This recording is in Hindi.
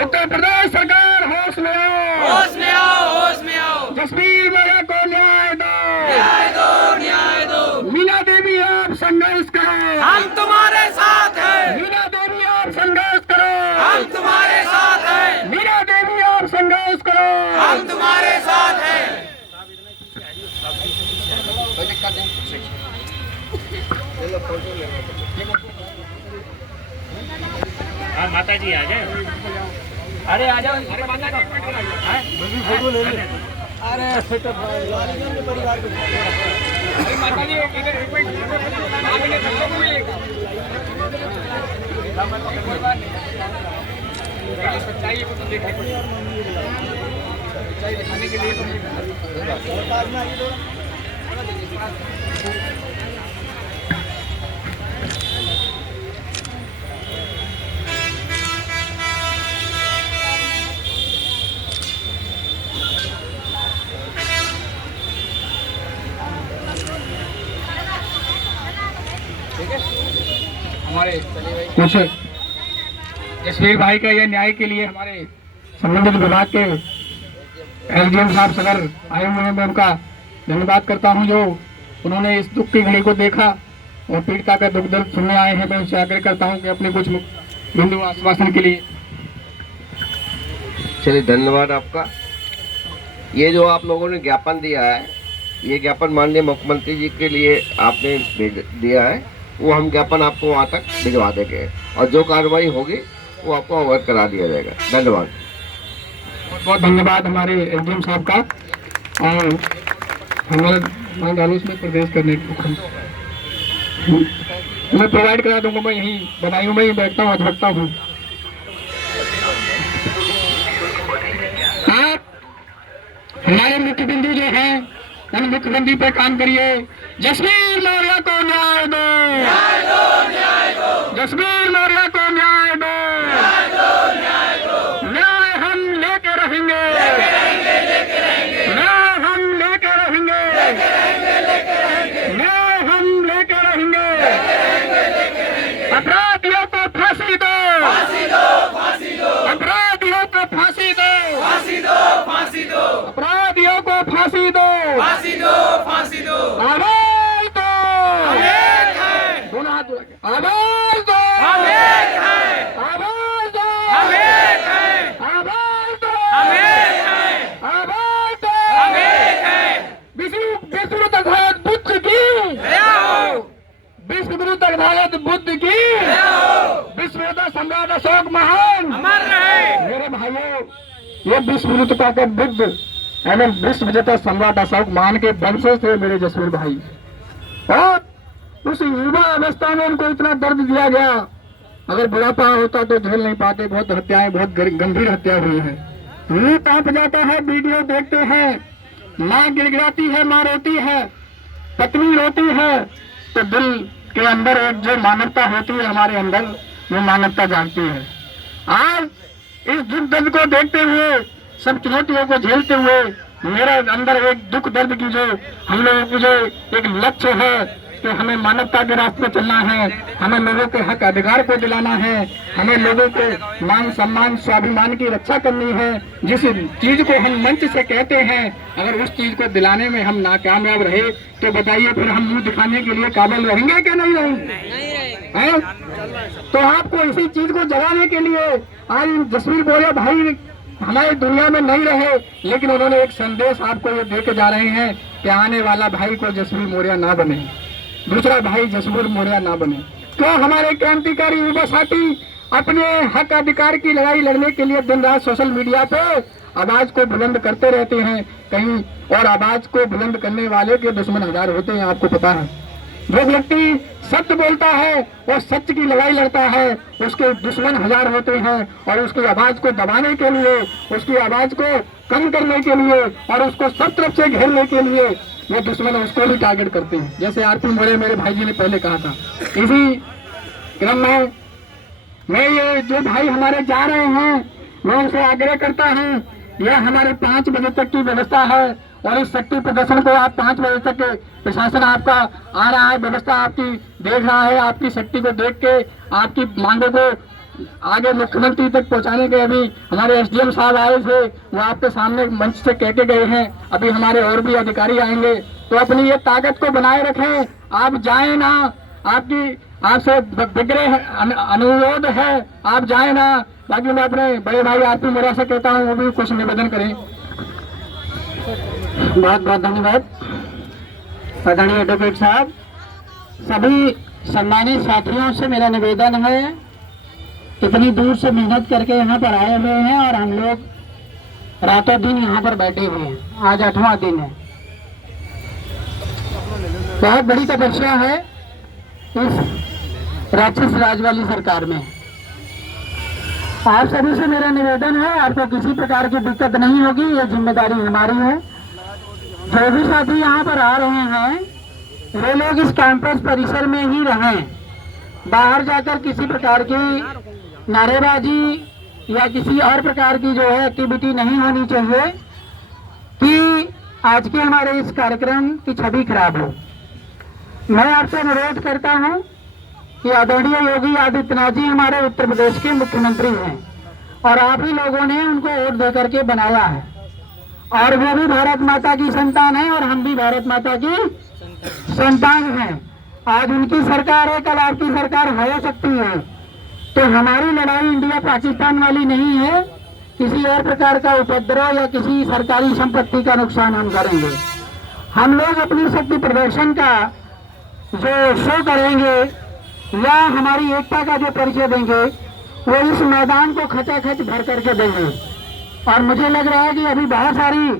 उत्तर प्रदेश सरकार होश में आओ, होश में आओ, होश में आओ। जसवीर मौर्य को न्याय दो, न्याय दो, न्याय दो। मीना देवी आप संघर्ष करो, हम तुम्हारे साथ हैं। मीना देवी आप संघर्ष करो, हम तुम्हारे साथ हैं। मीना देवी आप संघर्ष करो, हम तुम्हारे साथ हैं। माता जी आ जाए। अरे आ जाओ, अरे माता जी फोटो ले ले। अरे सेटअप परिवार को, अरे माता जी इधर एक मिनट आपने सबको मिलेगा सच्चाई को तो देखिए, सच्चाई दिखाने के लिए तो हमारे कुछ जसवीर भाई का यह न्याय के लिए हमारे संबंधित विभाग के एसडीएम साहब सदर आए हुए हैं। मैं उनका धन्यवाद करता हूं जो उन्होंने इस दुख की घड़ी को देखा और पीड़िता का दुख दर्द सुनने आए हैं। मैं उनसे आग्रह करता हूं कि अपने कुछ बिंदु आश्वासन के लिए। चलिए, धन्यवाद आपका। ये जो आप लोगों ने ज्ञापन दिया है, ये ज्ञापन माननीय मुख्यमंत्री जी के लिए आपने भेज दिया है, वो हम ज्ञापन आपको वहाँ तक भिजवा देंगे और जो कार्रवाई होगी वो आपको अवगत करा दिया जाएगा। धन्यवाद। बहुत बहुत धन्यवाद हमारे एसडीएम साहब का और हमारे डालूस में प्रवेश करने को मैं प्रोवाइड करा दूंगा। मैं यहीं बदायूं में ही बैठता हूँ, अधवक्ता हूँ। आप हमारे मुख्य बिंदु जो है उन मुख्य बिंदु पे काम करिए। जसवीर मौर्य को न्याय दो, न्याय दो, न्याय दो। जसवीर मौर्य को न्याय दो, न्याय दो, न्याय दो। न्याय हम लेके रहेंगे, लेके रहेंगे, लेके रहेंगे। न्याय हम लेके रहेंगे, लेके रहेंगे, लेके रहेंगे। न्याय हम लेके रहेंगे। लेके रहेंगे, लेके रहेंगे। अपराधियों को फांसी दो, फांसी दो, फांसी दो। अपराधियों को फांसी दो, फांसी दो, फांसी दो। अपराधियों को फांसी दो, फांसी दो, फांसी दो। आवाज दो, हम एक हैं। दोनों हाथ जोड़ के आवाज दो, हम एक हैं। आवाज दो, हम एक हैं। आवाज दो, हम एक हैं। आवाज दो। हम एक हैं। विश्व तथागत बुद्ध की, दया हो। विश्व तथागत बुद्ध की, दया हो। विश्व सम्राट अशोक महान अमर रहे। मेरे भाइयों, ये विश्व तथागत बुद्ध एवं विश्व विजेता सम्राट अशोक महान के वंशज थे मेरे जसवीर भाई। और उस युवा अवस्था में उनको इतना दर्द दिया गया, अगर बुढ़ापा होता तो झेल नहीं पाते। बहुत हत्याएं, बहुत गंभीर हत्या हुई है। रूह कांप जाता है, वीडियो देखते हैं। माँ गिड़गिड़ाती है, माँ रोती है, पत्नी रोती है, तो दिल के अंदर एक जो मानवता होती है हमारे अंदर, वो मानवता जागती है। आज इस दुख दर्द को देखते हुए, सब चुनौतियों को झेलते हुए, मेरे अंदर एक दुख दर्द की जो हम लोगों की जो एक लक्ष्य है कि हमें मानवता के रास्ते चलना है, हमें लोगों के हक अधिकार को दिलाना है, हमें लोगों के मान सम्मान स्वाभिमान की रक्षा करनी है। जिस चीज को हम मंच से कहते हैं, अगर उस चीज को दिलाने में हम नाकामयाब रहे तो बताइए फिर हम मुंह दिखाने के लिए काबिल रहेंगे कि नहीं रहेंगे? तो आपको इसी चीज को जगाने के लिए आज जसवीर मौर्य भाई हमारी दुनिया में नहीं रहे, लेकिन उन्होंने एक संदेश आपको ये दे के जा रहे हैं कि आने वाला भाई को जसवीर मौर्य ना बने, दूसरा भाई जसवीर मौर्य ना बने। क्यों हमारे क्रांतिकारी युवा साथी अपने हक अधिकार की लड़ाई लड़ने के लिए दिन रात सोशल मीडिया पे आवाज को बुलंद करते रहते हैं कहीं, और आवाज को बुलंद करने वाले के दुश्मन हजार होते हैं, आपको पता है। जो व्यक्ति सत्य बोलता है और सत्य की लड़ाई लड़ता है, उसके दुश्मन हजार होते हैं, और उसकी आवाज को दबाने के लिए, उसकी आवाज को कम करने के लिए और उसको सब तरफ से घेरने के लिए वो दुश्मन उसको भी टारगेट करते हैं। जैसे आरपी मौर्य मेरे भाई जी ने पहले कहा था। इसी क्रम में मैं ये जो भाई हमारे जा रहे हैं, मैं उनसे आग्रह करता हूँ, यह हमारे 5 बजे तक की व्यवस्था है, और इस शक्ति प्रदर्शन को आप 5 बजे तक प्रशासन आपका आ रहा है, व्यवस्था आपकी देख रहा है, आपकी शक्ति को देख के आपकी मांगों को आगे मुख्यमंत्री तक पहुंचाने के अभी हमारे एसडीएम साहब आए थे, वो आपके सामने मंच से कह के गए हैं। अभी हमारे और भी अधिकारी आएंगे, तो अपनी ये ताकत को बनाए रखें। आप जाएं ना, आपसे विग्रह अनुरोध है, आप जाएं ना। बाकी मैं अपने बड़े भाई आरपी मोरा से कहता हूँ, वो भी कुछ निवेदन करें। बहुत बहुत धन्यवाद प्रधानी एडवोकेट साहब। सभी सम्मानित साथियों से मेरा निवेदन है, इतनी दूर से मेहनत करके यहाँ पर आए हुए हैं और हम लोग रातों दिन यहाँ पर बैठे हुए हैं। आज 8वां दिन है। बहुत बड़ी तपस्या है इस राक्षस राज वाली सरकार में। आप सभी से मेरा निवेदन है, आपको किसी प्रकार की दिक्कत नहीं होगी, ये जिम्मेदारी हमारी है। जो भी साथी यहाँ पर आ रहे हैं, वे लोग इस कैंपस परिसर में ही रहें। बाहर जाकर किसी प्रकार की नारेबाजी या किसी और प्रकार की जो है एक्टिविटी नहीं होनी चाहिए कि आज के हमारे इस कार्यक्रम की छवि खराब हो। मैं आपसे अनुरोध करता हूं कि आदरणीय योगी आदित्यनाथ जी हमारे उत्तर प्रदेश के मुख्यमंत्री हैं और आप ही लोगों ने उनको वोट दे करके बनाया है, और वो भी भारत माता की संतान है और हम भी भारत माता की संतान हैं। आज उनकी सरकार है, कल आपकी सरकार हो सकती है। तो हमारी लड़ाई इंडिया पाकिस्तान वाली नहीं है, किसी और प्रकार का उपद्रव या किसी सरकारी संपत्ति का नुकसान हम करेंगे। हम लोग अपनी शक्ति प्रदर्शन का जो शो करेंगे या हमारी एकता का जो परिचय देंगे, वो इस मैदान को खचाखच भर करके देंगे। और मुझे लग रहा है कि अभी बहुत सारी